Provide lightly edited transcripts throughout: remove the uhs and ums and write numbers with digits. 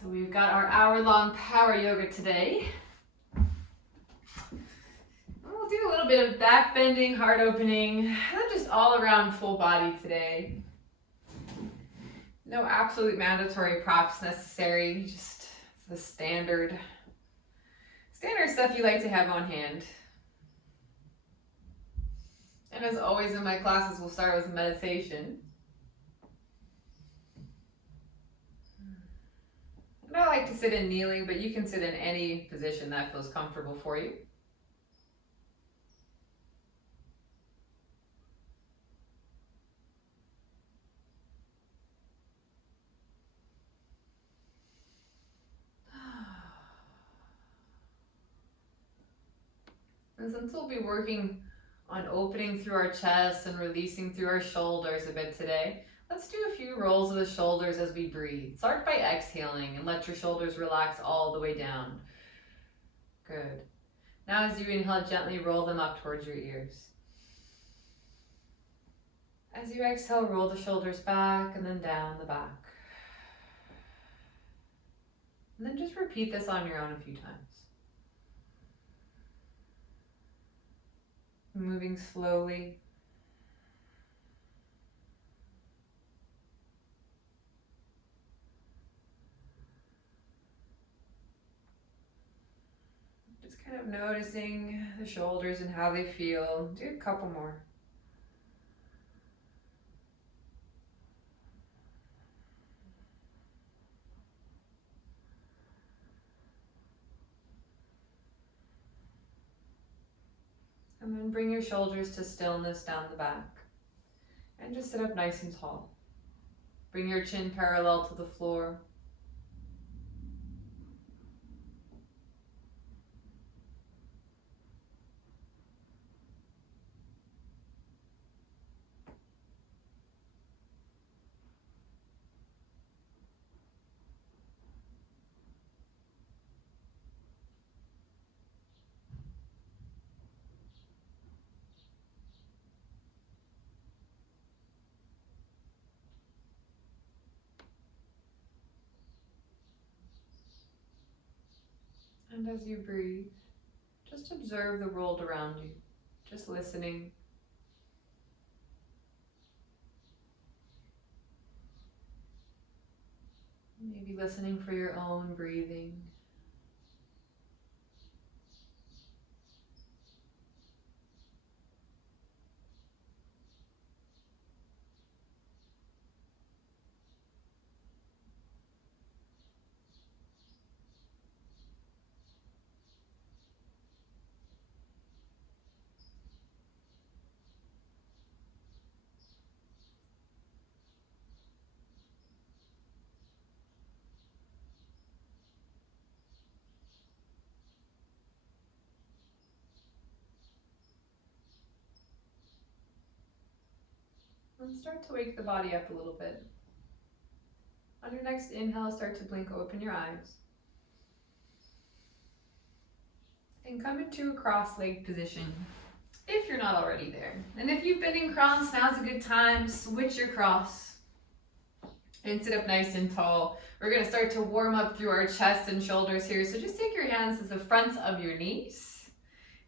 So we've got our hour-long power yoga today. We'll do a little bit of back bending, heart opening, and just all around full body today. No absolute mandatory props necessary, just the standard stuff you like to have on hand. And as always in my classes, we'll start with meditation. And I like to sit in kneeling, but you can sit in any position that feels comfortable for you. And since we'll be working on opening through our chest and releasing through our shoulders a bit today, let's do a few rolls of the shoulders as we breathe. Start by exhaling and let your shoulders relax all the way down. Good. Now as you inhale, gently roll them up towards your ears. As you exhale, roll the shoulders back and then down the back. And then just repeat this on your own a few times. Moving slowly. Just kind of noticing the shoulders and how they feel. Do a couple more. And then bring your shoulders to stillness down the back. And just sit up nice and tall. Bring your chin parallel to the floor. And as you breathe, just observe the world around you, just listening. Maybe listening for your own breathing. And start to wake the body up a little bit. On your next inhale, start to blink open your eyes. And come into a cross-legged position, if you're not already there. And if you've been in cross, now's a good time. Switch your cross and sit up nice and tall. We're gonna start to warm up through our chest and shoulders here. So just take your hands to the fronts of your knees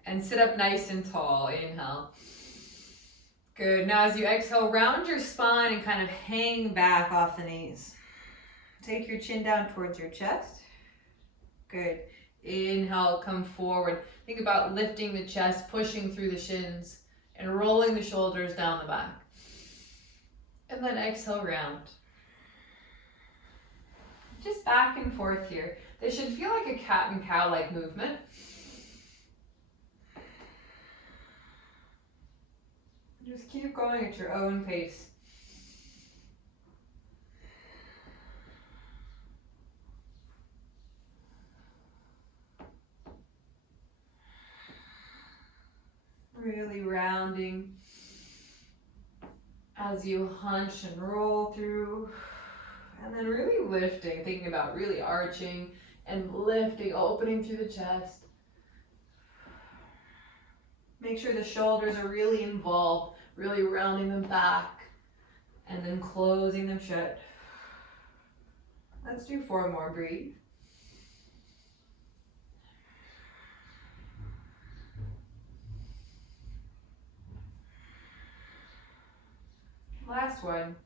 and sit up nice and tall. Inhale. Good. Now as you exhale, round your spine and kind of hang back off the knees. Take your chin down towards your chest. Good. Inhale, come forward. Think about lifting the chest, pushing through the shins, and rolling the shoulders down the back. And then exhale, round. Just back and forth here. This should feel like a cat and cow-like movement. Just keep going at your own pace. Really rounding as you hunch and roll through. And then really lifting, thinking about really arching and lifting, opening through the chest. Make sure the shoulders are really involved, really rounding them back and then closing them shut. Let's do 4 more, breathe. Last one.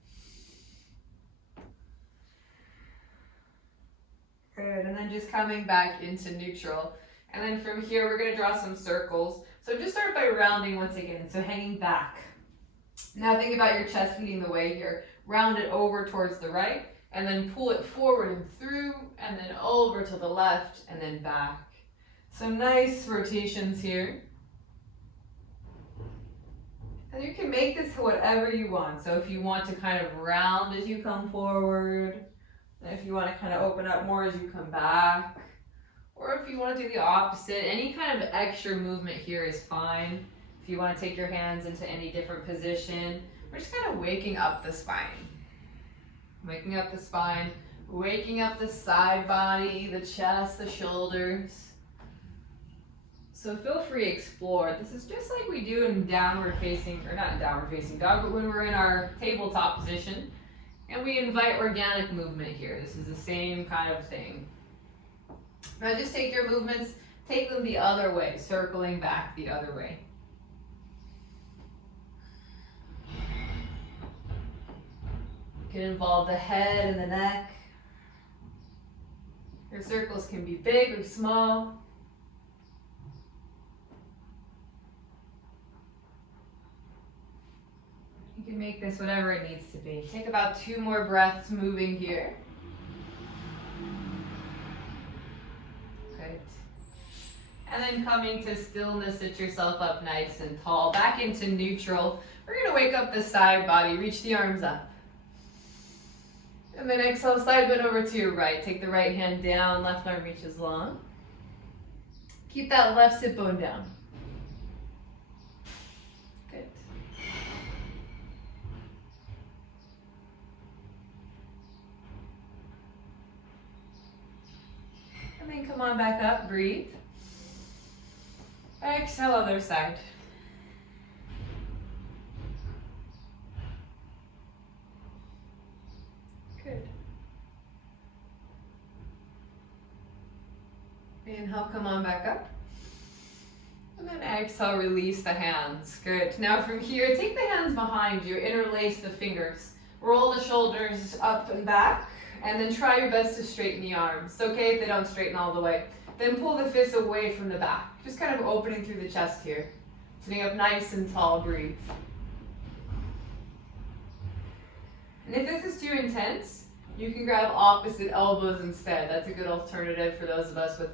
Good, and then just coming back into neutral. And then from here, we're gonna draw some circles. So just start by rounding once again, so hanging back. Now think about your chest leading the way here. Round it over towards the right, and then pull it forward and through, and then over to the left, and then back. Some nice rotations here. And you can make this whatever you want. So if you want to kind of round as you come forward, and if you want to kind of open up more as you come back, or if you want to do the opposite, any kind of extra movement here is fine. If you want to take your hands into any different position, we're just kind of waking up the spine. Waking up the spine, waking up the side body, the chest, the shoulders. So feel free to explore. This is just like we do in downward facing, or not in downward facing dog, but when we're in our tabletop position and we invite organic movement here. This is the same kind of thing. Now just take your movements, take them the other way, circling back the other way. You can involve the head and the neck. Your circles can be big or small. You can make this whatever it needs to be. Take about 2 more breaths moving here. Good. And then coming to stillness, sit yourself up nice and tall. Back into neutral. We're going to wake up the side body. Reach the arms up. And then exhale, slide bend over to your right. Take the right hand down, left arm reaches long. Keep that left sit bone down. Good. And then come on back up, breathe. Exhale, other side. Good. Inhale, come on back up. And then exhale, release the hands. Good. Now from here, take the hands behind you, interlace the fingers. Roll the shoulders up and back, and then try your best to straighten the arms. It's okay if they don't straighten all the way. Then pull the fists away from the back. Just kind of opening through the chest here. Sitting up nice and tall, breathe. And if this is too intense, you can grab opposite elbows instead. That's a good alternative for those of us with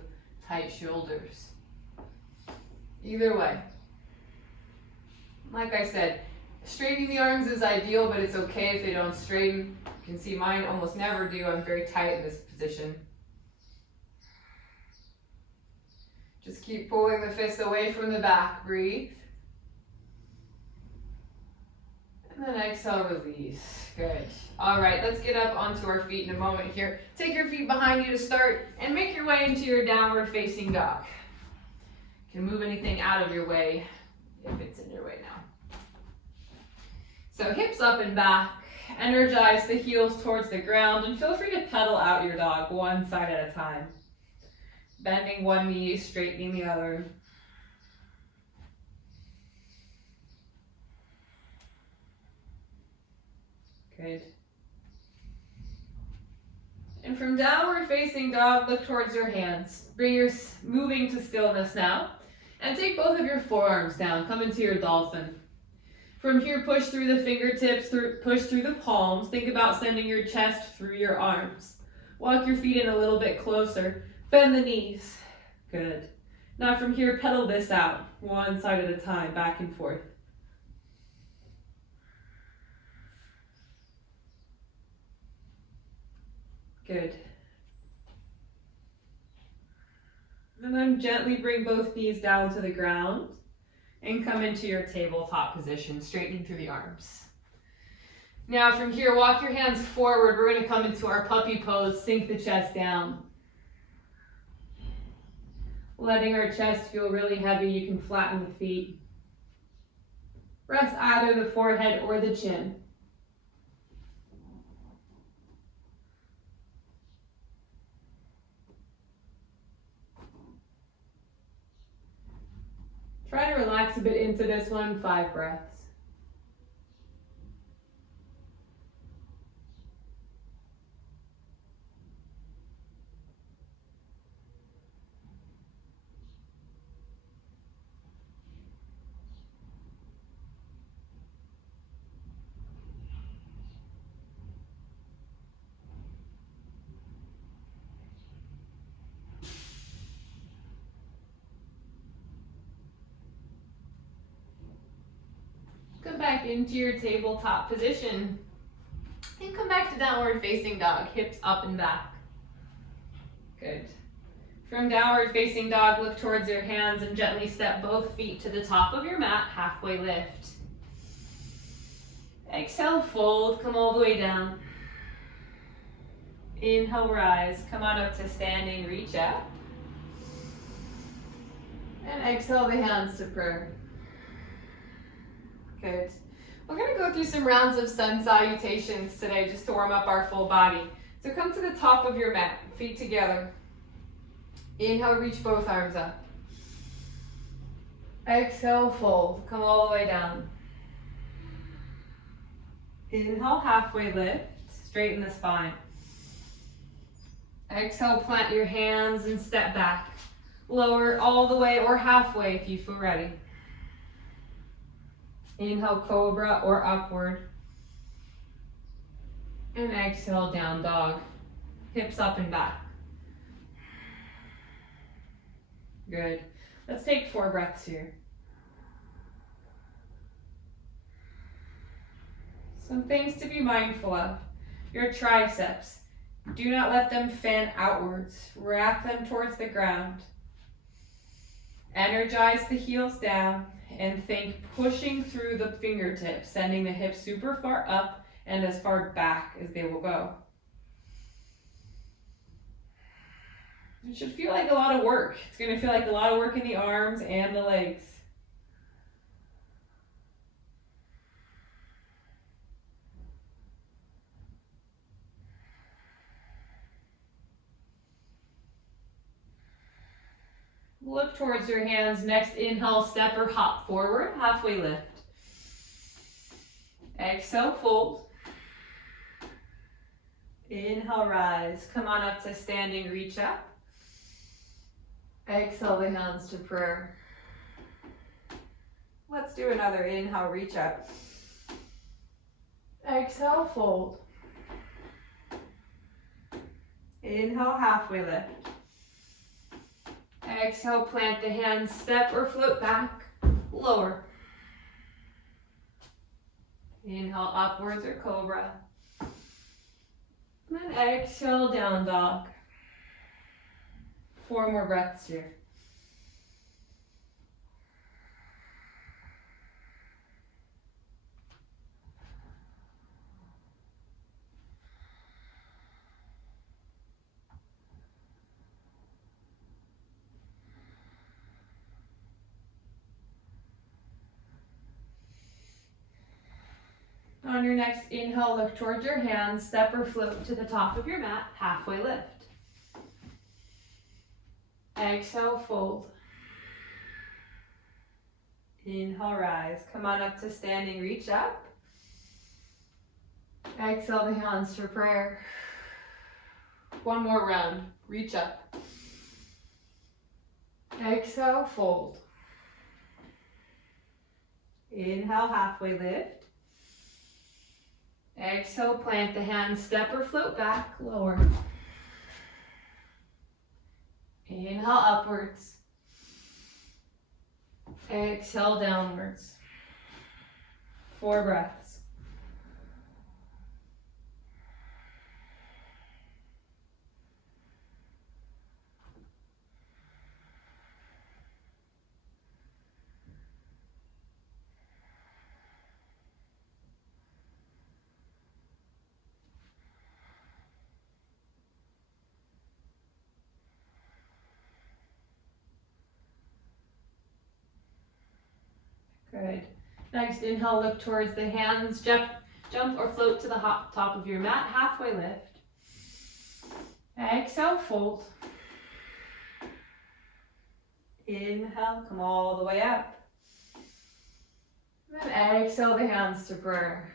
tight shoulders. Either way. Like I said, straightening the arms is ideal, but it's okay if they don't straighten. You can see mine almost never do. I'm very tight in this position. Just keep pulling the fists away from the back. Breathe. And then exhale, release. Good. All right, let's get up onto our feet in a moment here. Take your feet behind you to start and make your way into your downward facing dog. You can move anything out of your way if it's in your way now. So hips up and back. Energize the heels towards the ground and feel free to pedal out your dog one side at a time. Bending one knee, straightening the other. Good. And from downward facing dog, look towards your hands. Bring your moving to stillness now. And take both of your forearms down. Come into your dolphin. From here, push through the fingertips, push through the palms. Think about sending your chest through your arms. Walk your feet in a little bit closer. Bend the knees. Good. Now from here, pedal this out. One side at a time, back and forth. Good. And then gently bring both knees down to the ground and come into your tabletop position, straightening through the arms. Now from here, walk your hands forward. We're going to come into our puppy pose, sink the chest down. Letting our chest feel really heavy, you can flatten the feet. Rest either the forehead or the chin. relax a bit into this one, 5 breaths. Come back into your tabletop position. And come back to downward facing dog, hips up and back. Good. From downward facing dog, look towards your hands and gently step both feet to the top of your mat, halfway lift. Exhale, fold, come all the way down. Inhale, rise, come on up to standing, reach out. And exhale the hands to prayer. Good. We're going to go through some rounds of sun salutations today just to warm up our full body. So come to the top of your mat, feet together. Inhale, reach both arms up. Exhale, fold, come all the way down. Inhale, halfway lift, straighten the spine. Exhale, plant your hands and step back. Lower all the way or halfway if you feel ready. Inhale, cobra or upward. And exhale, down dog. Hips up and back. Good. Let's take 4 breaths here. Some things to be mindful of. Your triceps. Do not let them fan outwards. Wrap them towards the ground. Energize the heels down and think pushing through the fingertips, sending the hips super far up and as far back as they will go. It should feel like a lot of work. It's going to feel like a lot of work in the arms and the legs. Look towards your hands. Next inhale, step or hop forward, halfway lift. Exhale, fold. Inhale, rise. Come on up to standing, reach up. Exhale the hands to prayer. Let's do another inhale, reach up. Exhale, fold. Inhale, halfway lift. Exhale, plant the hands, step or float back, lower. Inhale, upwards or cobra. And then exhale, down dog. 4 more breaths here. On your next inhale, look towards your hands, step or float to the top of your mat, halfway lift. Exhale, fold. Inhale, rise. Come on up to standing, reach up. Exhale the hands for prayer. 1 more round, reach up. Exhale, fold. Inhale, halfway lift. Exhale, plant the hands, step or float back, lower. Inhale, upwards. Exhale, downwards. 4 breaths. Good. Next, inhale, look towards the hands, jump or float to the top of your mat, halfway lift. Exhale, fold. Inhale, come all the way up. And then exhale the hands to prayer.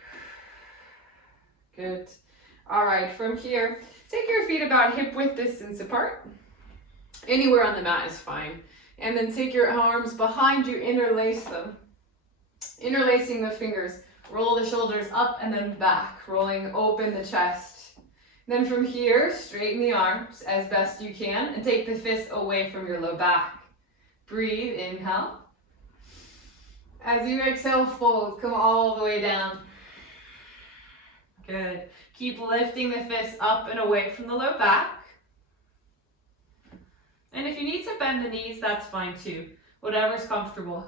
Good. All right, from here, take your feet about hip width distance apart. Anywhere on the mat is fine. And then take your arms behind you, interlace them. Interlacing the fingers, roll the shoulders up and then back, rolling open the chest. Then from here, straighten the arms as best you can and take the fists away from your low back. Breathe, inhale. As you exhale, fold, come all the way down. Good. Keep lifting the fists up and away from the low back. And if you need to bend the knees, that's fine too. Whatever's comfortable.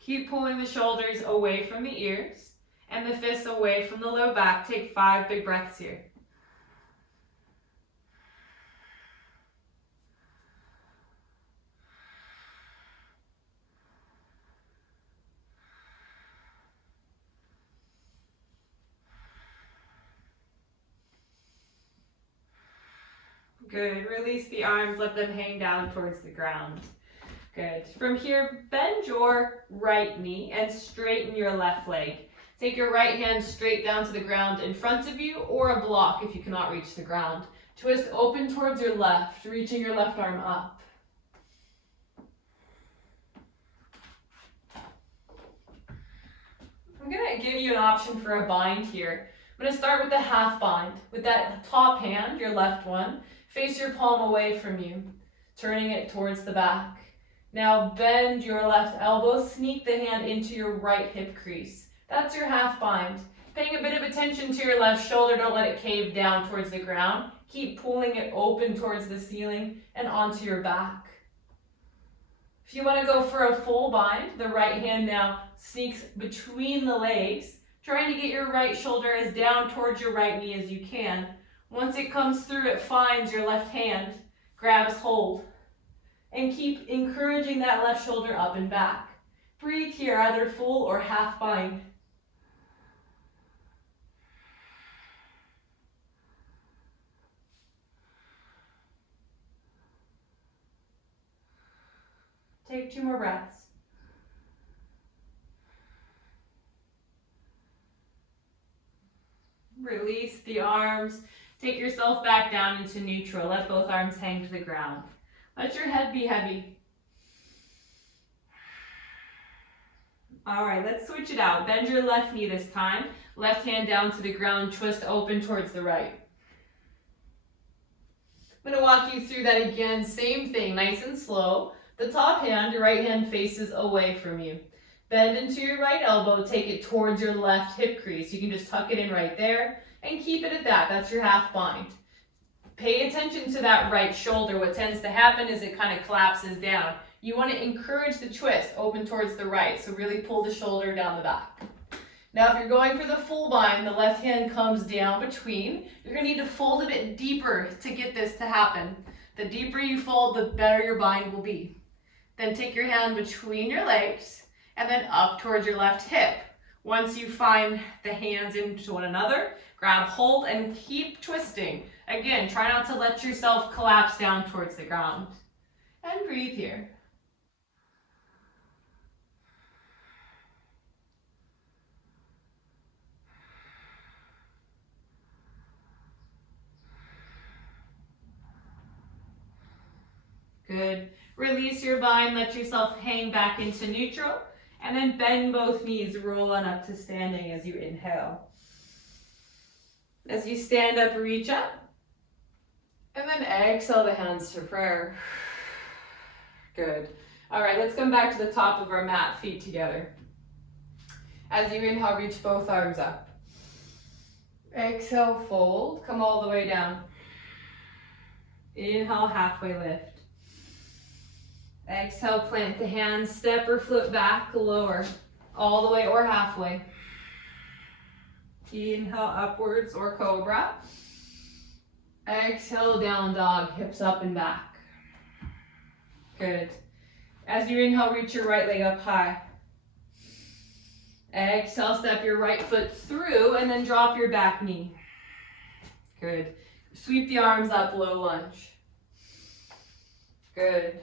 Keep pulling the shoulders away from the ears and the fists away from the low back. Take 5 big breaths here. Good. Release the arms, let them hang down towards the ground. Good. From here, bend your right knee and straighten your left leg. Take your right hand straight down to the ground in front of you or a block if you cannot reach the ground. Twist open towards your left, reaching your left arm up. I'm going to give you an option for a bind here. I'm going to start with the half bind. With that top hand, your left one, face your palm away from you, turning it towards the back. Now bend your left elbow, sneak the hand into your right hip crease. That's your half bind. Paying a bit of attention to your left shoulder, don't let it cave down towards the ground. Keep pulling it open towards the ceiling and onto your back. If you want to go for a full bind, the right hand now sneaks between the legs, trying to get your right shoulder as down towards your right knee as you can. Once it comes through, it finds your left hand, grabs hold. And keep encouraging that left shoulder up and back. Breathe here, either full or half bind. Take 2 more breaths. Release the arms. Take yourself back down into neutral. Let both arms hang to the ground. Let your head be heavy. All right, let's switch it out. Bend your left knee this time. Left hand down to the ground, twist open towards the right. I'm going to walk you through that again. Same thing, nice and slow. The top hand, your right hand faces away from you. Bend into your right elbow, take it towards your left hip crease. You can just tuck it in right there and keep it at that. That's your half bind. Pay attention to that right shoulder. What tends to happen is it kind of collapses down. You want to encourage the twist open towards the right, so really pull the shoulder down the back. Now if you're going for the full bind, the left hand comes down between. You're going to need to fold a bit deeper to get this to happen. The deeper you fold, the better your bind will be. Then take your hand between your legs and then up towards your left hip. Once you find the hands into one another, grab hold and keep twisting. Again, try not to let yourself collapse down towards the ground. And breathe here. Good. Release your bind, let yourself hang back into neutral, and then bend both knees, roll on up to standing as you inhale. As you stand up, reach up, and then exhale the hands to prayer. Good. All right, let's come back to the top of our mat, feet together. As you inhale, reach both arms up. Exhale, fold, come all the way down. Inhale, halfway lift. Exhale, plant the hands, step or flip back, lower, all the way or halfway. Inhale, upwards or cobra. Exhale, down dog, hips up and back. Good. As you inhale, reach your right leg up high. Exhale, step your right foot through and then drop your back knee. Good. Sweep the arms up, low lunge. Good.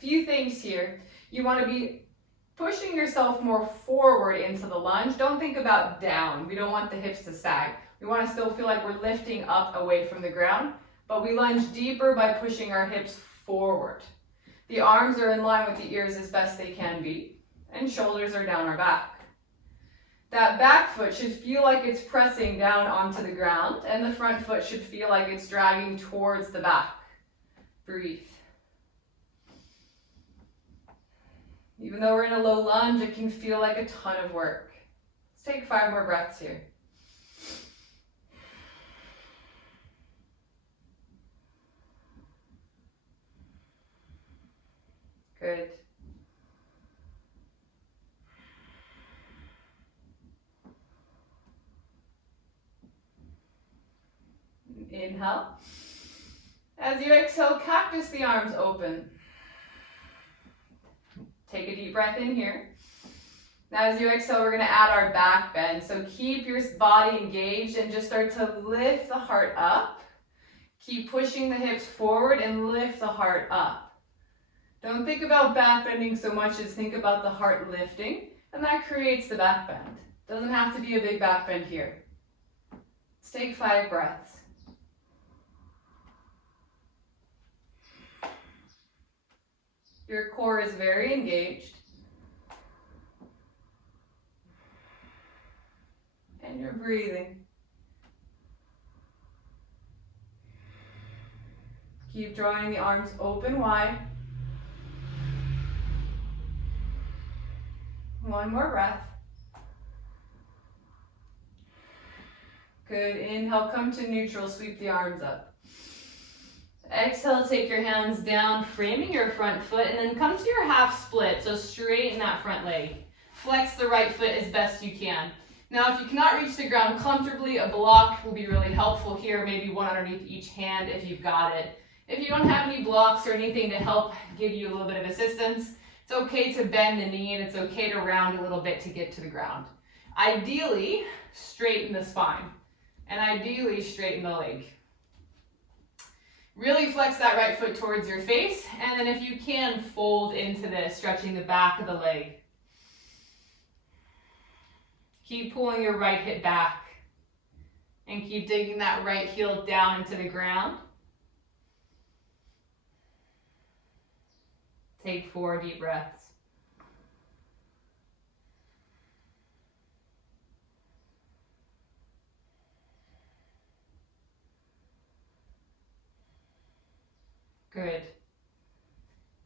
Few things here. You want to be pushing yourself more forward into the lunge. Don't think about down. We don't want the hips to sag. We want to still feel like we're lifting up away from the ground, but we lunge deeper by pushing our hips forward. The arms are in line with the ears as best they can be, and shoulders are down our back. That back foot should feel like it's pressing down onto the ground, and the front foot should feel like it's dragging towards the back. Breathe. Even though we're in a low lunge, it can feel like a ton of work. Let's take 5 more breaths here. Good. Inhale. As you exhale, cactus the arms open. Take a deep breath in here. Now as you exhale, we're going to add our back bend. So keep your body engaged and just start to lift the heart up. Keep pushing the hips forward and lift the heart up. Don't think about back bending so much as think about the heart lifting, and that creates the back bend. Doesn't have to be a big back bend here. Let's take 5 breaths. Your core is very engaged. And you're breathing. Keep drawing the arms open wide. 1 more breath. Good. Inhale, come to neutral, sweep the arms up. Exhale, take your hands down, framing your front foot, and then come to your half split, so straighten that front leg. Flex the right foot as best you can. Now, if you cannot reach the ground comfortably, a block will be really helpful here, maybe one underneath each hand if you've got it. If you don't have any blocks or anything to help give you a little bit of assistance, it's okay to bend the knee and it's okay to round a little bit to get to the ground. Ideally, straighten the spine, and ideally straighten the leg. Really flex that right foot towards your face, and then if you can, fold into this, stretching the back of the leg. Keep pulling your right hip back, and keep digging that right heel down into the ground. Take 4 deep breaths. Good.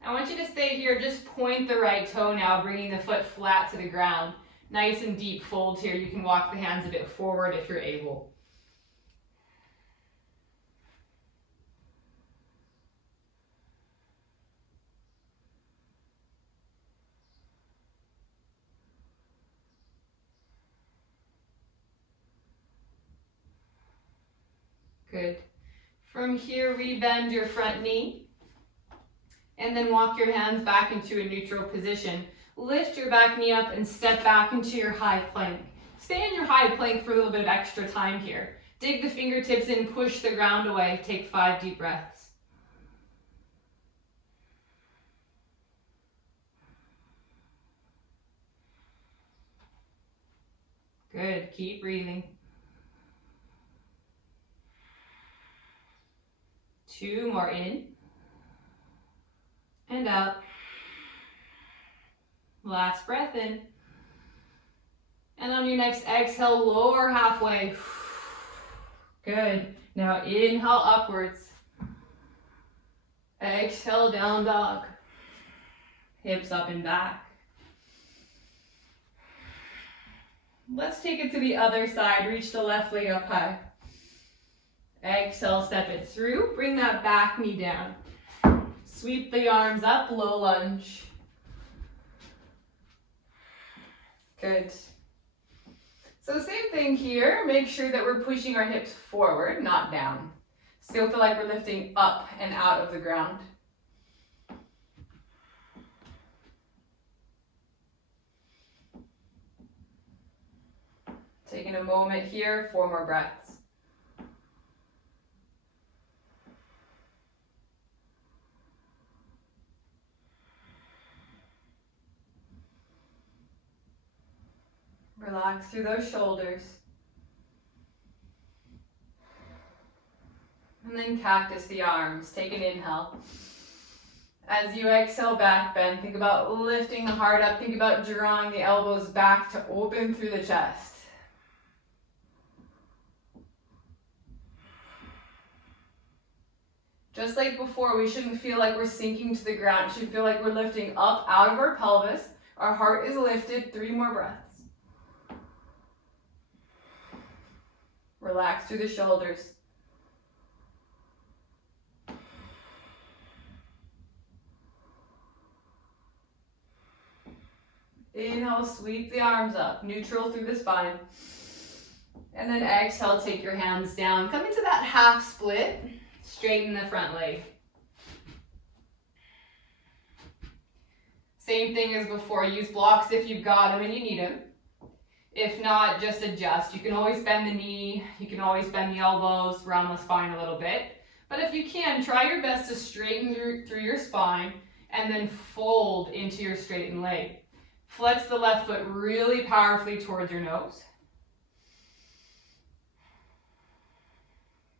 I want you to stay here, just point the right toe now, bringing the foot flat to the ground. Nice and deep fold here. You can walk the hands a bit forward if you're able. Good. From here, rebend your front knee, and then walk your hands back into a neutral position. Lift your back knee up and step back into your high plank. Stay in your high plank for a little bit of extra time here. Dig the fingertips in, push the ground away. Take 5 deep breaths. Good, keep breathing. 2 more in and out. Last breath in. And on your next exhale, lower halfway. Good. Now inhale upwards. Exhale, down dog. Hips up and back. Let's take it to the other side. Reach the left leg up high. Exhale, step it through. Bring that back knee down. Sweep the arms up, low lunge. Good. So same thing here. Make sure that we're pushing our hips forward, not down. Still feel like we're lifting up and out of the ground. Taking a moment here, 4 more breaths. Relax through those shoulders. And then cactus the arms. Take an inhale. As you exhale, back bend. Think about lifting the heart up. Think about drawing the elbows back to open through the chest. Just like before, we shouldn't feel like we're sinking to the ground. It should feel like we're lifting up out of our pelvis. Our heart is lifted. 3 more breaths. Relax through the shoulders. Inhale, sweep the arms up, neutral through the spine. And then exhale, take your hands down. Come into that half split. Straighten the front leg. Same thing as before. Use blocks if you've got them and you need them. If not, just adjust. You can always bend the knee. You can always bend the elbows, round the spine a little bit. But if you can, try your best to straighten through your spine and then fold into your straightened leg. Flex the left foot really powerfully towards your nose.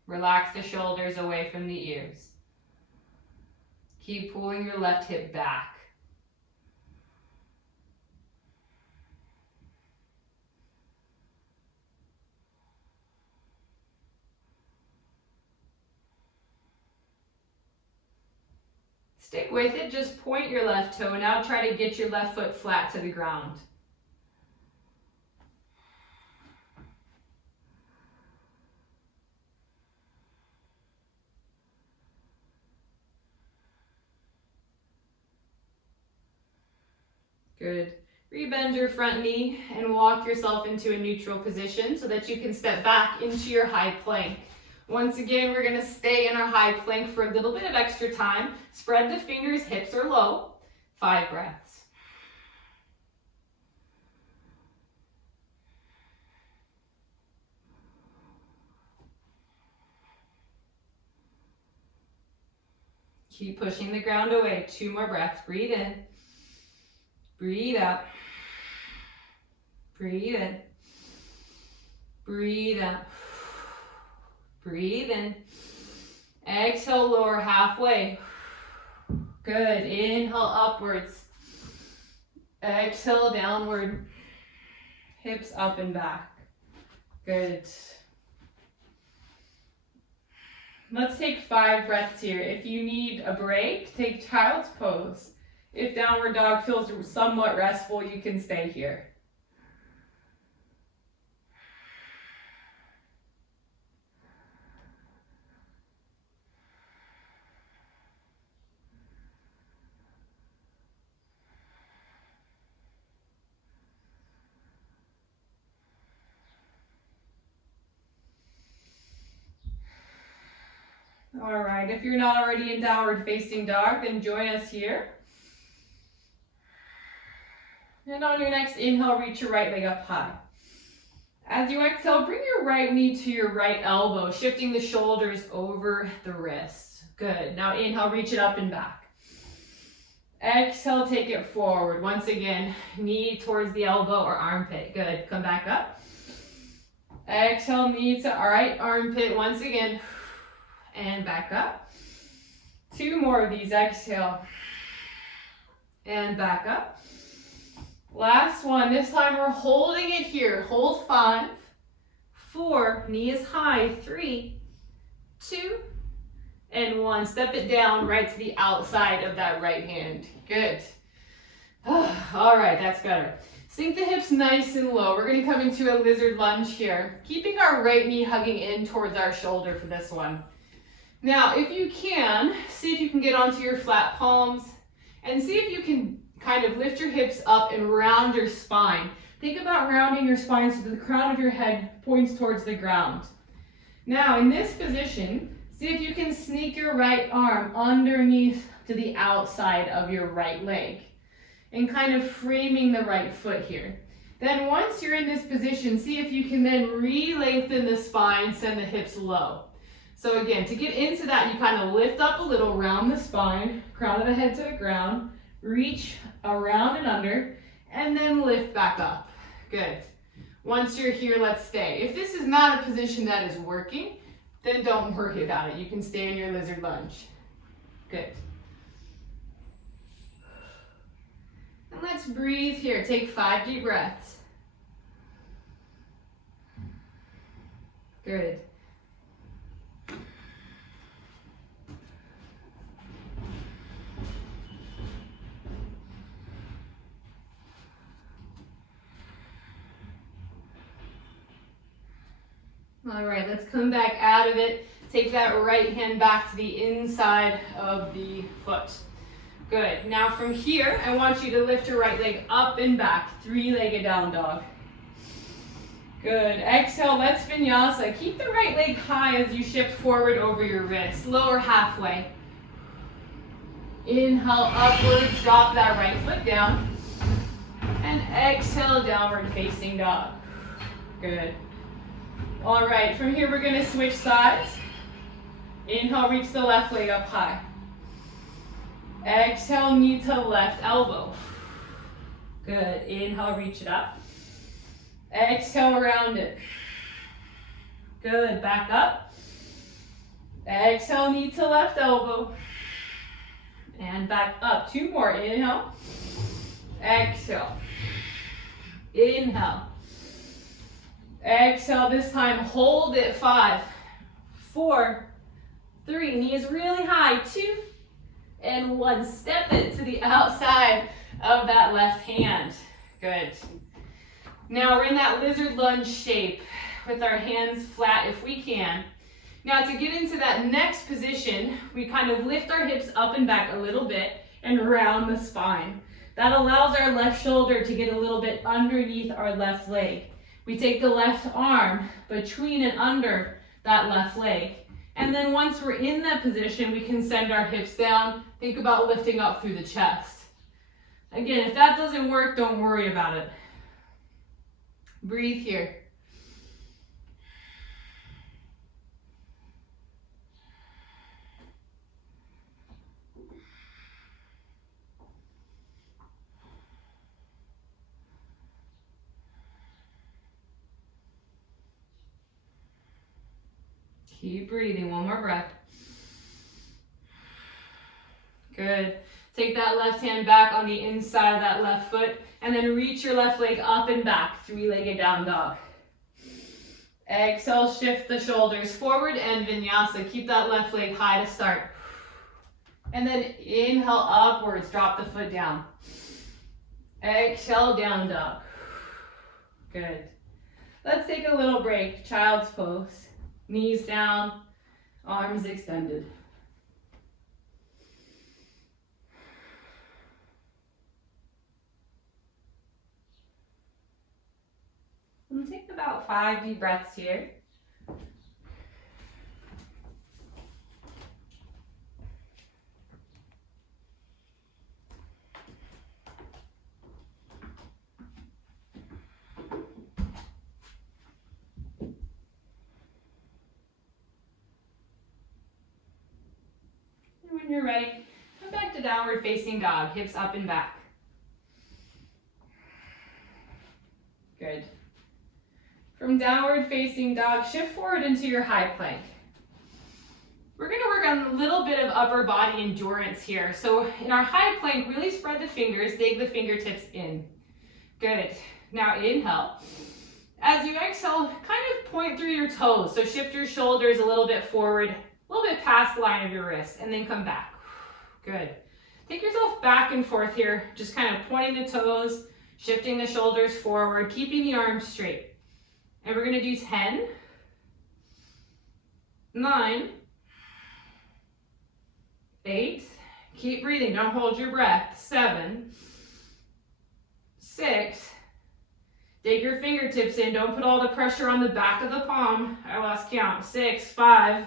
Relax the shoulders away from the ears. Keep pulling your left hip back. Stick with it, just point your left toe. Now try to get your left foot flat to the ground. Good. Rebend your front knee and walk yourself into a neutral position so that you can step back into your high plank. Once again, we're going to stay in our high plank for a little bit of extra time. Spread the fingers, hips are low. 5 breaths. Keep pushing the ground away. 2 more breaths. Breathe in. Breathe out. Breathe in. Breathe out. Breathe in. Exhale, lower halfway. Good. Inhale upwards. Exhale downward. Hips up and back. Good. Let's take 5 breaths here. If you need a break, take child's pose. If downward dog feels somewhat restful, you can stay here. All right, if you're not already in downward facing dog, then join us here. And on your next inhale, reach your right leg up high. As you exhale, bring your right knee to your right elbow, shifting the shoulders over the wrists. Good. Now inhale, reach it up and back. Exhale, take it forward. Once again, knee towards the elbow or armpit. Good. Come back up. Exhale, knee to right armpit once again. And back up. 2 more of these. Exhale. And back up. Last one. This time we're holding it here. Hold 5, 4, knee is high. 3, 2, and 1. Step it down right to the outside of that right hand. Good. All right, that's better. Sink the hips nice and low. We're going to come into a lizard lunge here, keeping our right knee hugging in towards our shoulder for this one. Now, if you can, see if you can get onto your flat palms and see if you can kind of lift your hips up and round your spine. Think about rounding your spine so the crown of your head points towards the ground. Now, in this position, see if you can sneak your right arm underneath to the outside of your right leg and kind of framing the right foot here. Then once you're in this position, see if you can then re-lengthen the spine, send the hips low. So again, to get into that, you kind of lift up a little, round the spine, crown of the head to the ground, reach around and under, and then lift back up. Good. Once you're here, let's stay. If this is not a position that is working, then don't worry about it. You can stay in your lizard lunge. Good. And let's breathe here. Take 5 deep breaths. Good. All right, let's come back out of it. Take that right hand back to the inside of the foot. Good. Now from here, I want you to lift your right leg up and back, 3-legged down dog. Good. Exhale, let's vinyasa. Keep the right leg high as you shift forward over your wrist. Lower halfway. Inhale, upwards, drop that right foot down. And exhale, downward facing dog. Good. All right, from here we're gonna switch sides. Inhale, reach the left leg up high. Exhale, knee to left elbow. Good. Inhale, reach it up. Exhale, round it. Good. Back up. Exhale, knee to left elbow. And back up. 2 more. Inhale. Exhale. Inhale. Exhale. This time, hold it. 5, 4, 3. Knees really high. 2 and 1. Step it to the outside of that left hand. Good. Now we're in that lizard lunge shape with our hands flat if we can. Now to get into that next position, we kind of lift our hips up and back a little bit and round the spine. That allows our left shoulder to get a little bit underneath our left leg. We take the left arm between and under that left leg. And then once we're in that position, we can send our hips down. Think about lifting up through the chest. Again, if that doesn't work, don't worry about it. Breathe here. Keep breathing. 1 more breath. Good. Take that left hand back on the inside of that left foot and then reach your left leg up and back, 3-legged down dog. Exhale, shift the shoulders forward and vinyasa. Keep that left leg high to start. And then inhale upwards, drop the foot down. Exhale, down dog. Good. Let's take a little break. Child's pose. Knees down, arms extended. We'll take about 5 deep breaths here. And when you're ready, come back to downward facing dog, hips up and back. Good. From downward facing dog, shift forward into your high plank. We're going to work on a little bit of upper body endurance here. So in our high plank, really spread the fingers, dig the fingertips in. Good. Now inhale. As you exhale, kind of point through your toes. So shift your shoulders a little bit forward, a little bit past the line of your wrist, and then come back. Good. Take yourself back and forth here, just kind of pointing the toes, shifting the shoulders forward, keeping the arms straight. And we're going to do 10, 9, 8, keep breathing, don't hold your breath, 7, 6, dig your fingertips in, don't put all the pressure on the back of the palm, I lost count, 6, 5,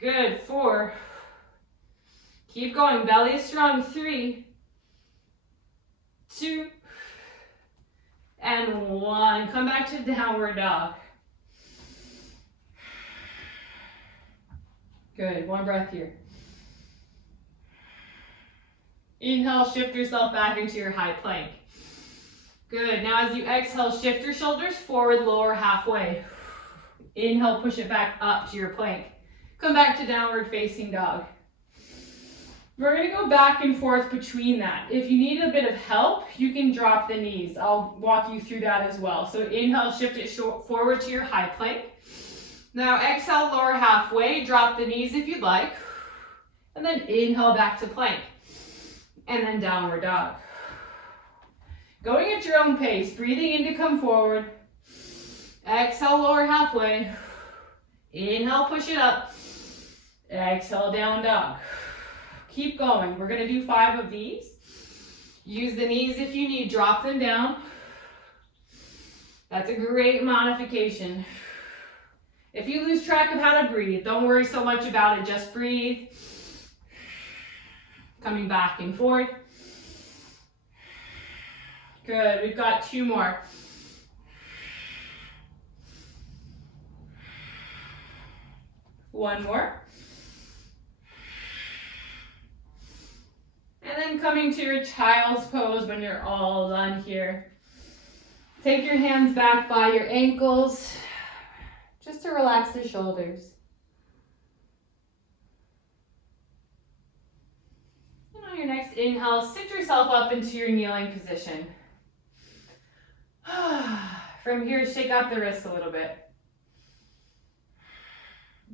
good, 4, keep going, belly is strong, 3, 2, and 1. Come back to downward dog. Good. 1 breath here. Inhale, shift yourself back into your high plank. Good. Now as you exhale, shift your shoulders forward, lower halfway. Inhale, push it back up to your plank. Come back to downward facing dog. We're going to go back and forth between that. If you need a bit of help, you can drop the knees. I'll walk you through that as well. So inhale, shift it forward to your high plank. Now exhale, lower halfway, drop the knees if you'd like. And then inhale back to plank. And then downward dog. Going at your own pace, breathing in to come forward. Exhale, lower halfway. Inhale, push it up. Exhale, down dog. Keep going. We're going to do 5 of these. Use the knees if you need. Drop them down. That's a great modification. If you lose track of how to breathe, don't worry so much about it. Just breathe. Coming back and forth. Good. We've got 2 more. One more. And then coming to your child's pose when you're all done here. Take your hands back by your ankles, just to relax the shoulders. And on your next inhale, sit yourself up into your kneeling position. From here, shake out the wrists a little bit.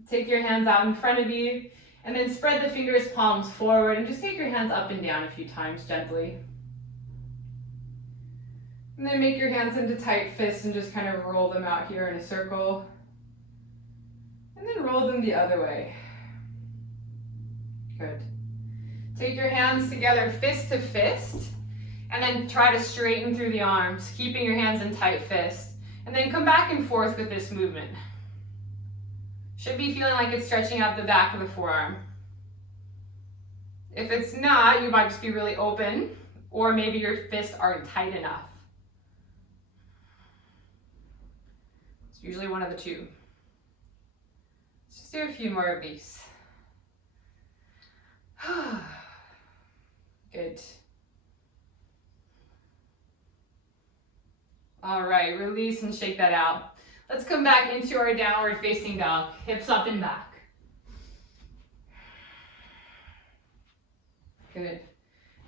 Take your hands out in front of you. And then spread the fingers, palms forward, and just take your hands up and down a few times gently. And then make your hands into tight fists and just kind of roll them out here in a circle. And then roll them the other way. Good. Take your hands together, fist to fist, and then try to straighten through the arms, keeping your hands in tight fists. And then come back and forth with this movement. Should be feeling like it's stretching out the back of the forearm. If it's not, you might just be really open, or maybe your fists aren't tight enough. It's usually one of the two. Let's just do a few more of these. Good. All right, release and shake that out. Let's come back into our downward facing dog, hips up and back. Good.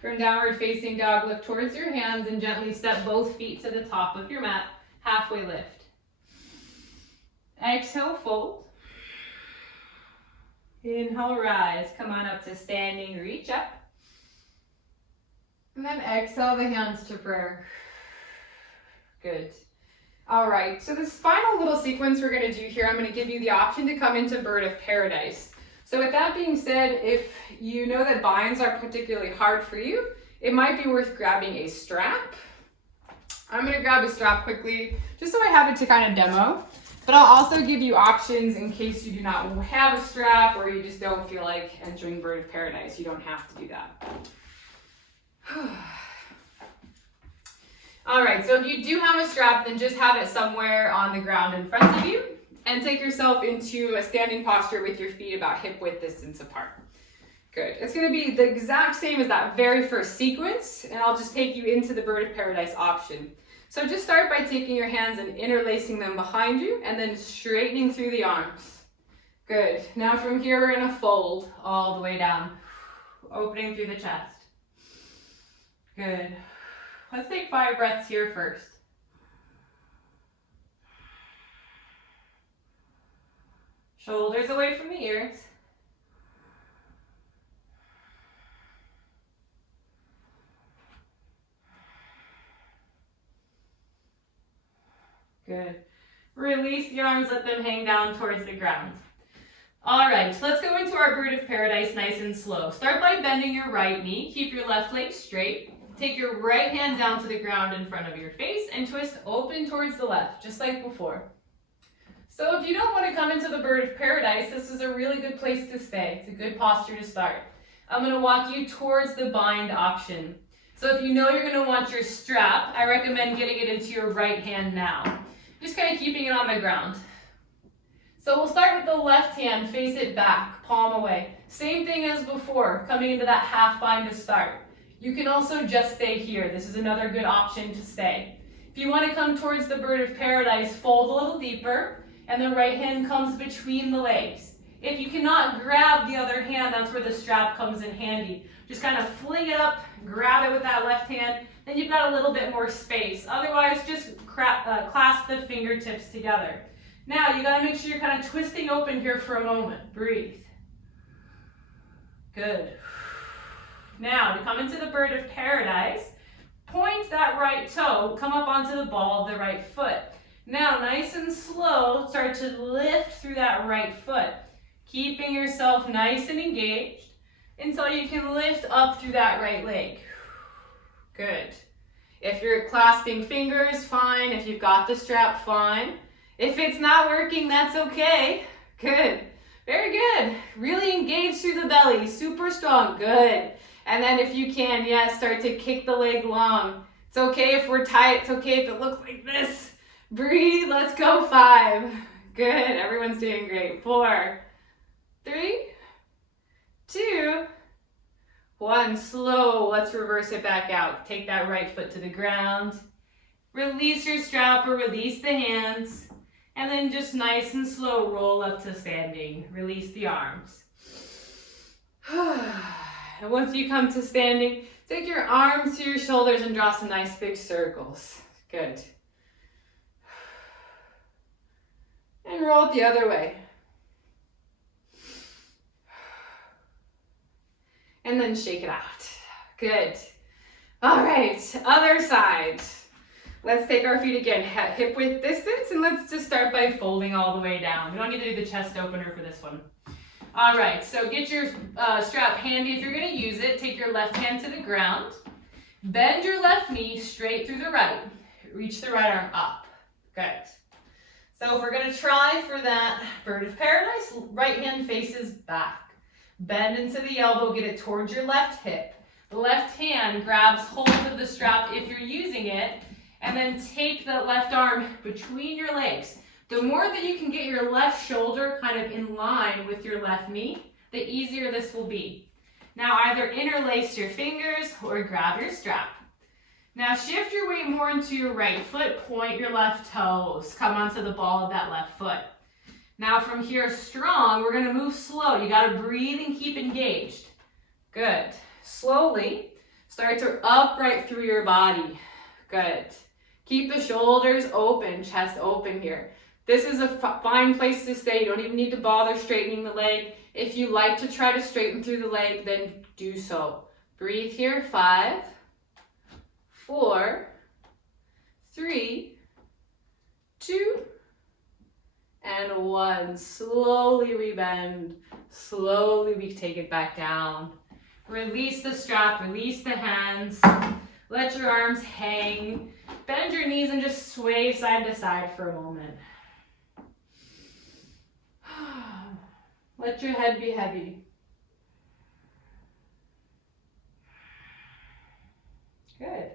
From downward facing dog, look towards your hands and gently step both feet to the top of your mat, halfway lift. Exhale, fold. Inhale, rise. Come on up to standing, reach up. And then exhale the hands to prayer. Good. All right, so this final little sequence we're going to do here, I'm going to give you the option to come into bird of paradise. So with that being said, if you know that binds are particularly hard for you, it might be worth grabbing a strap. I'm going to grab a strap quickly, just so I have it to kind of demo. But I'll also give you options in case you do not have a strap or you just don't feel like entering bird of paradise. You don't have to do that. All right, so if you do have a strap, then just have it somewhere on the ground in front of you and take yourself into a standing posture with your feet about hip width distance apart. Good. It's going to be the exact same as that very first sequence, and I'll just take you into the bird of paradise option. So just start by taking your hands and interlacing them behind you and then straightening through the arms. Good. Now from here, we're going to fold all the way down, opening through the chest. Good. Let's take 5 breaths here first. Shoulders away from the ears. Good. Release the arms, let them hang down towards the ground. All right, let's go into our bird of paradise nice and slow. Start by bending your right knee. Keep your left leg straight. Take your right hand down to the ground in front of your face and twist open towards the left, just like before. So if you don't want to come into the bird of paradise, this is a really good place to stay. It's a good posture to start. I'm going to walk you towards the bind option. So if you know you're going to want your strap, I recommend getting it into your right hand now. Just kind of keeping it on the ground. So we'll start with the left hand, face it back, palm away. Same thing as before, coming into that half bind to start. You can also just stay here. This is another good option to stay. If you want to come towards the bird of paradise, fold a little deeper, and the right hand comes between the legs. If you cannot grab the other hand, that's where the strap comes in handy. Just kind of fling it up, grab it with that left hand, then you've got a little bit more space. Otherwise, just clasp the fingertips together. Now, you gotta make sure you're kind of twisting open here for a moment. Breathe. Good. Now, to come into the bird of paradise, point that right toe, come up onto the ball of the right foot. Now, nice and slow, start to lift through that right foot, keeping yourself nice and engaged until you can lift up through that right leg. Good. If you're clasping fingers, fine. If you've got the strap, fine. If it's not working, that's okay. Good. Very good. Really engage through the belly. Super strong. Good. And then if you can, yes, start to kick the leg long. It's okay if we're tight. It's okay if it looks like this. Breathe. Let's go. 5. Good. Everyone's doing great. 4, 3, 2, 1. Slow. Let's reverse it back out. Take that right foot to the ground. Release your strap or release the hands. And then just nice and slow roll up to standing. Release the arms. And once you come to standing, take your arms to your shoulders and draw some nice big circles. Good. And roll it the other way. And then shake it out. Good. All right, other side. Let's take our feet again, hip width distance, and let's just start by folding all the way down. We don't need to do the chest opener for this one. All right, so get your strap handy if you're gonna use it. Take your left hand to the ground. Bend your left knee straight through the right. Reach the right arm up. Good. So if we're gonna try for that bird of paradise, right hand faces back. Bend into the elbow, get it towards your left hip. The left hand grabs hold of the strap if you're using it, and then take the left arm between your legs. The more that you can get your left shoulder kind of in line with your left knee, the easier this will be. Now either interlace your fingers or grab your strap. Now shift your weight more into your right foot, point your left toes, come onto the ball of that left foot. Now from here, strong, we're gonna move slow. You gotta breathe and keep engaged. Good. Slowly, start to upright through your body. Good. Keep the shoulders open, chest open here. This is a fine place to stay. You don't even need to bother straightening the leg. If you like to try to straighten through the leg, then do so. Breathe here. 5, 4, 3, 2, and 1. Slowly rebend. Slowly we take it back down. Release the strap, release the hands. Let your arms hang. Bend your knees and just sway side to side for a moment. Let your head be heavy. Good.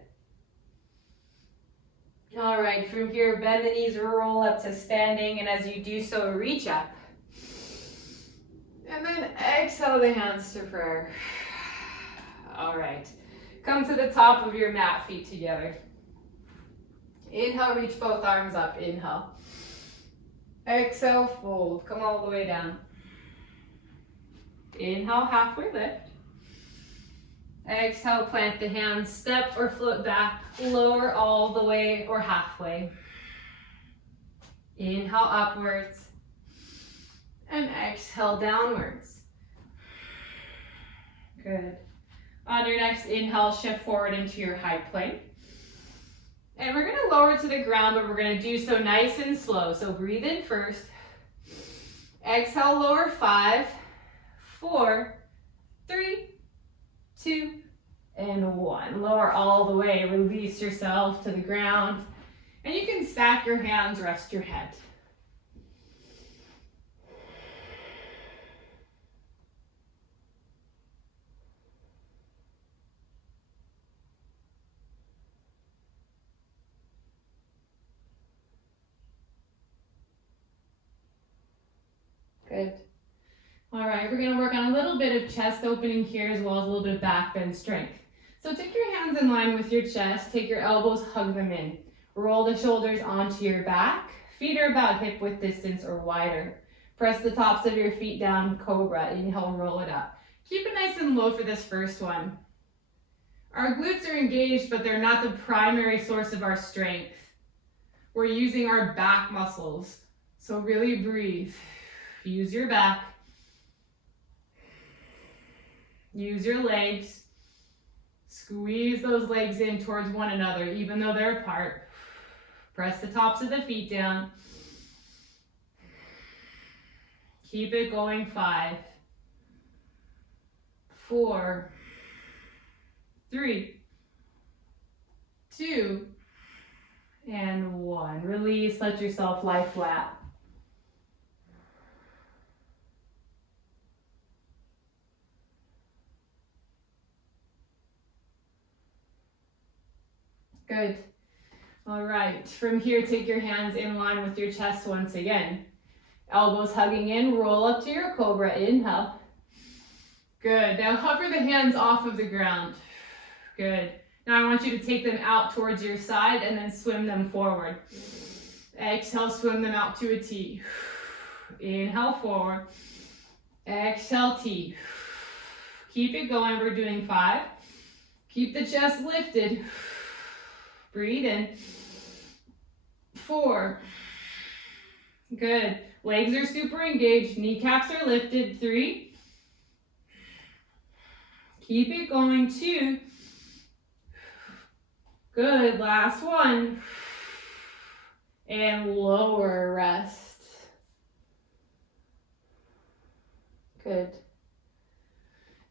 All right, from here, bend the knees, roll up to standing, and as you do so, reach up. And then exhale the hands to prayer. All right, come to the top of your mat, feet together. Inhale, reach both arms up, inhale. Exhale, fold, come all the way down. Inhale, halfway lift. Exhale, plant the hands, step or float back, lower all the way or halfway. Inhale upwards, and exhale downwards. Good. On your next inhale, shift forward into your high plank. And we're gonna lower to the ground, but we're gonna do so nice and slow. So breathe in first. Exhale, lower. 5, 4, 3, 2, and 1. Lower all the way, release yourself to the ground. And you can stack your hands, rest your head. Good. All right, we're gonna work on a little bit of chest opening here as well as a little bit of back bend strength. So take your hands in line with your chest, take your elbows, hug them in. Roll the shoulders onto your back. Feet are about hip width distance or wider. Press the tops of your feet down, cobra. Inhale, roll it up. Keep it nice and low for this first one. Our glutes are engaged, but they're not the primary source of our strength. We're using our back muscles. So really breathe. Use your back. Use your legs. Squeeze those legs in towards one another, even though they're apart. Press the tops of the feet down. Keep it going. 5, 4, 3, 2, and 1. Release, let yourself lie flat. Good. All right, from here, take your hands in line with your chest once again. Elbows hugging in, roll up to your cobra, inhale. Good, now hover the hands off of the ground. Good. Now I want you to take them out towards your side and then swim them forward. Exhale, swim them out to a T. Inhale, forward. Exhale, T. Keep it going, we're doing 5. Keep the chest lifted. Breathe in. 4. Good. Legs are super engaged. Kneecaps are lifted. 3. Keep it going. 2. Good. Last one. And lower rest. Good.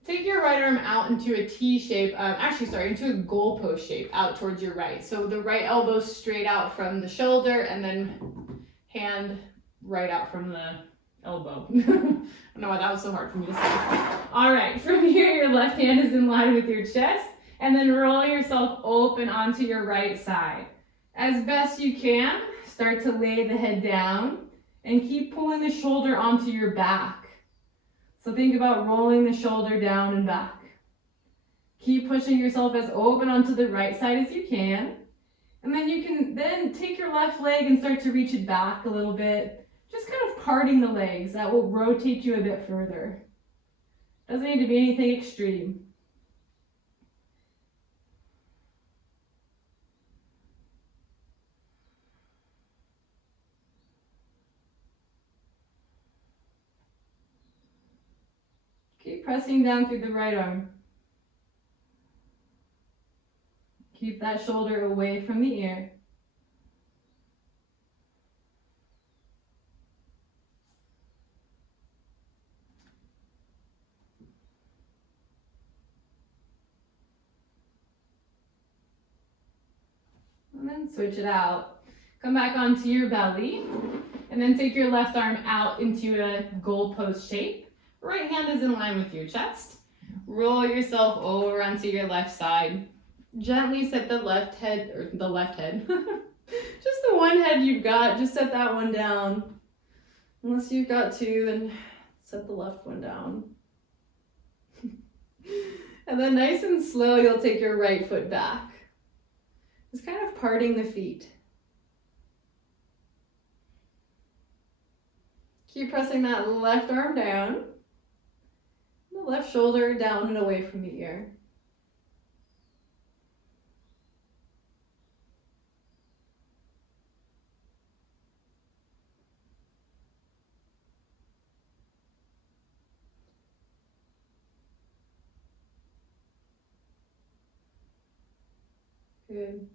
Take your right arm out into a T shape, into a goalpost shape out towards your right. So the right elbow straight out from the shoulder and then hand right out from the elbow. I don't know why that was so hard for me to say. All right, from here, your left hand is in line with your chest and then roll yourself open onto your right side. As best you can, start to lay the head down and keep pulling the shoulder onto your back. So think about rolling the shoulder down and back. Keep pushing yourself as open onto the right side as you can. And then you can then take your left leg and start to reach it back a little bit. Just kind of parting the legs. That will rotate you a bit further. Doesn't need to be anything extreme. Keep pressing down through the right arm. Keep that shoulder away from the ear. And then switch it out. Come back onto your belly. And then take your left arm out into a goalpost shape. Right hand is in line with your chest. Roll yourself over onto your left side. Gently set the left head, just the one head you've got, just set that one down. Unless you've got 2, then set the left one down. And then nice and slow, you'll take your right foot back. Just kind of parting the feet. Keep pressing that left arm down. The left shoulder down and away from the ear. Good.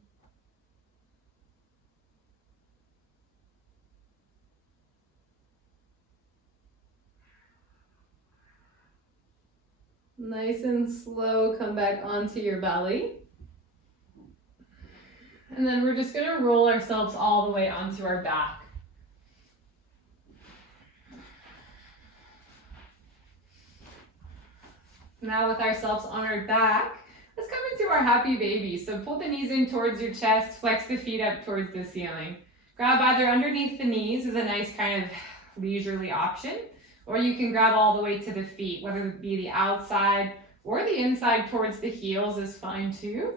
Nice and slow, come back onto your belly. And then we're just gonna roll ourselves all the way onto our back. Now with ourselves on our back, let's come into our happy baby. So pull the knees in towards your chest, flex the feet up towards the ceiling. Grab either underneath the knees is a nice kind of leisurely option. Or you can grab all the way to the feet, whether it be the outside or the inside towards the heels is fine too.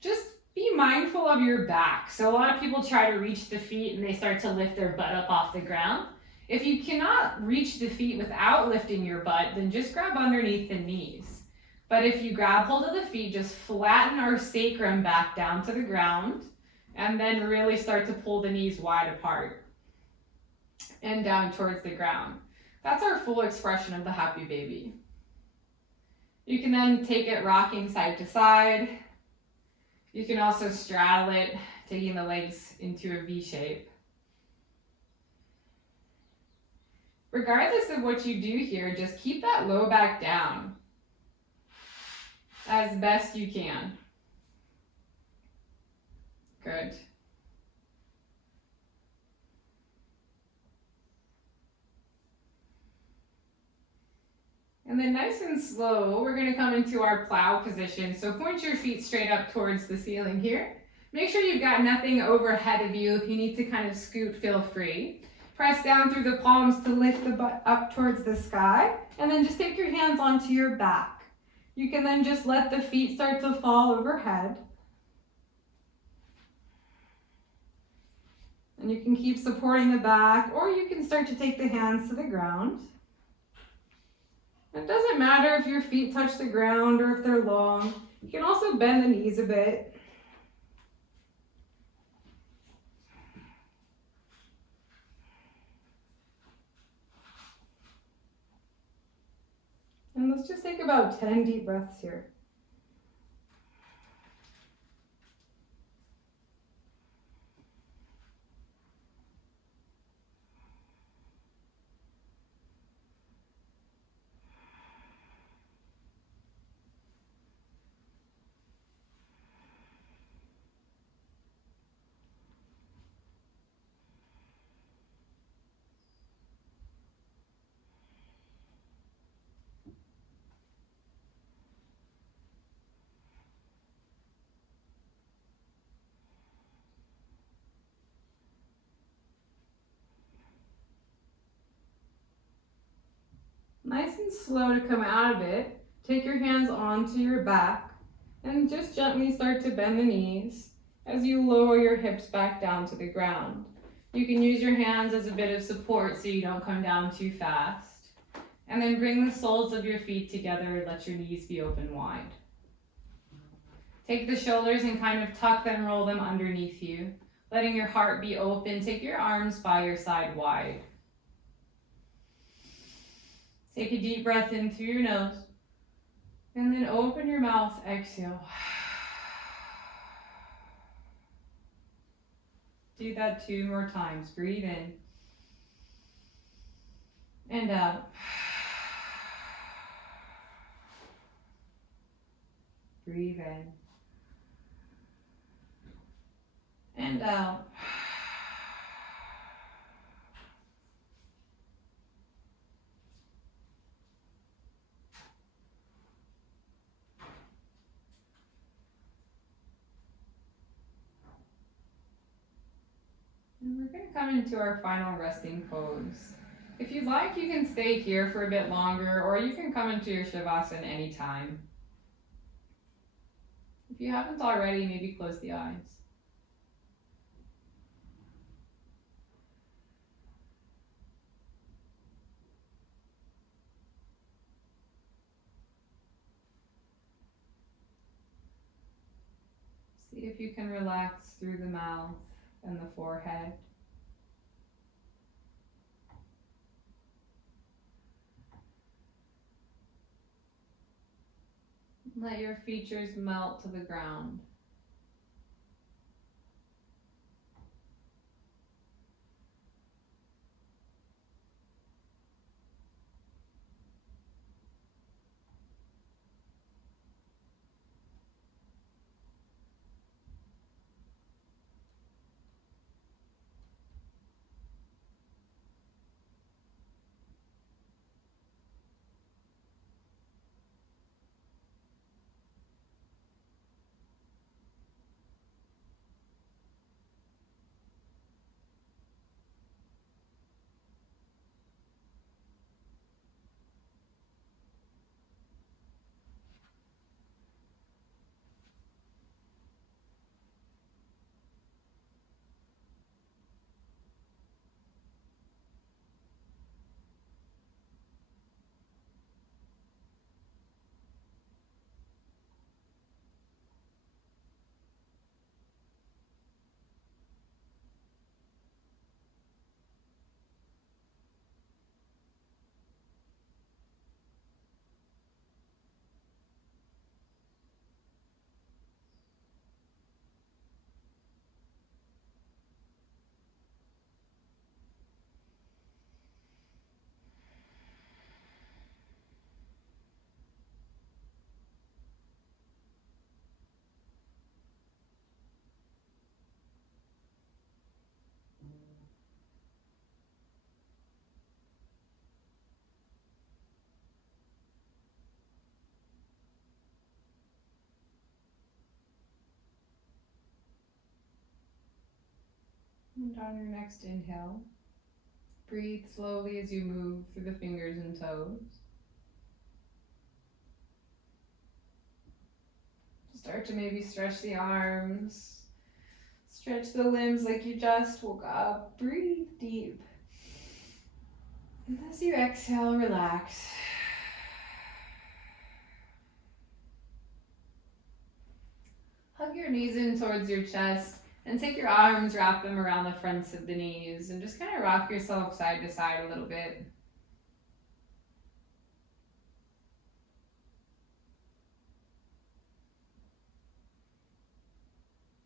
Just be mindful of your back. So a lot of people try to reach the feet and they start to lift their butt up off the ground. If you cannot reach the feet without lifting your butt, then just grab underneath the knees. But if you grab hold of the feet, just flatten our sacrum back down to the ground and then really start to pull the knees wide apart and down towards the ground. That's our full expression of the happy baby. You can then take it rocking side to side. You can also straddle it, taking the legs into a V shape. Regardless of what you do here, just keep that low back down as best you can. Good. And then nice and slow, we're going to come into our plow position. So point your feet straight up towards the ceiling here. Make sure you've got nothing overhead of you. If you need to kind of scoot, feel free. Press down through the palms to lift the butt up towards the sky. And then just take your hands onto your back. You can then just let the feet start to fall overhead. And you can keep supporting the back, or you can start to take the hands to the ground. It doesn't matter if your feet touch the ground or if they're long. You can also bend the knees a bit. And let's just take about 10 deep breaths here. Nice and slow to come out of it. Take your hands onto your back and just gently start to bend the knees as you lower your hips back down to the ground. You can use your hands as a bit of support so you don't come down too fast. And then bring the soles of your feet together and let your knees be open wide. Take the shoulders and kind of tuck them, roll them underneath you, letting your heart be open. Take your arms by your side wide. Take a deep breath in through your nose, and then open your mouth, exhale. Do that 2 more times. Breathe in and out. Breathe in and out. And we're going to come into our final resting pose. If you'd like, you can stay here for a bit longer, or you can come into your Shavasana anytime. If you haven't already, maybe close the eyes. See if you can relax through the mouth and the forehead. Let your features melt to the ground. And on your next inhale, breathe slowly as you move through the fingers and toes. Start to maybe stretch the arms, stretch the limbs like you just woke up. Breathe deep. And as you exhale, relax. Hug your knees in towards your chest and take your arms, wrap them around the fronts of the knees and just kind of rock yourself side to side a little bit.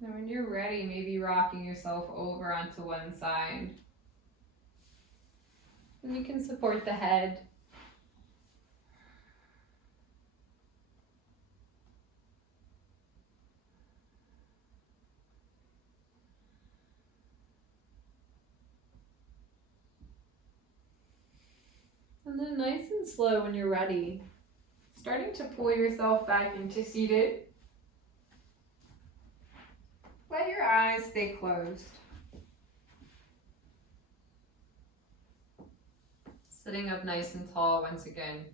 And when you're ready, maybe rocking yourself over onto one side. And you can support the head. And then nice and slow when you're ready, starting to pull yourself back into seated. Let your eyes stay closed. Sitting up nice and tall once again.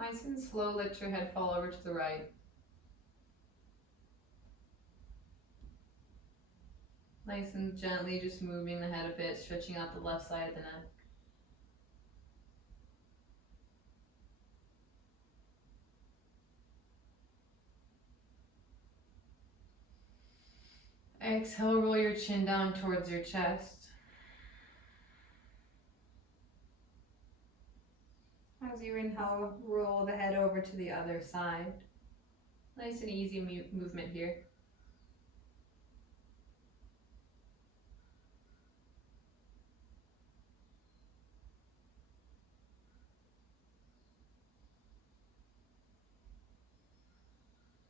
Nice and slow, let your head fall over to the right. Nice and gently just moving the head a bit, stretching out the left side of the neck. Exhale, roll your chin down towards your chest. As you inhale, roll the head over to the other side. Nice and easy movement here.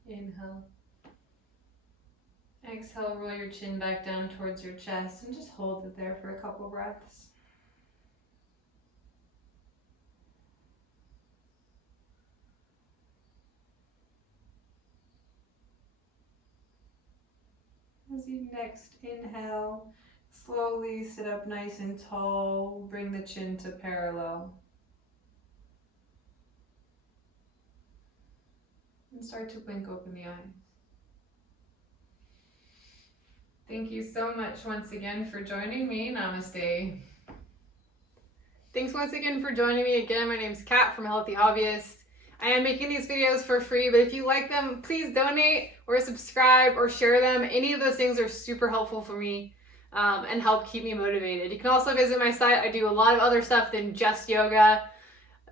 Inhale. Exhale, roll your chin back down towards your chest and just hold it there for a couple breaths. As you next inhale, slowly sit up nice and tall, bring the chin to parallel. And start to blink open the eyes. Thank you so much once again for joining me. Namaste. Thanks once again for joining me. Again, my name is Kat from Healthy Hobbyist. I am making these videos for free, but if you like them, please donate or subscribe or share them. Any of those things are super helpful for me and help keep me motivated. You can also visit my site. I do a lot of other stuff than just yoga,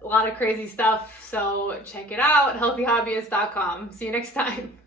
a lot of crazy stuff. So check it out, healthyhobbyist.com. See you next time.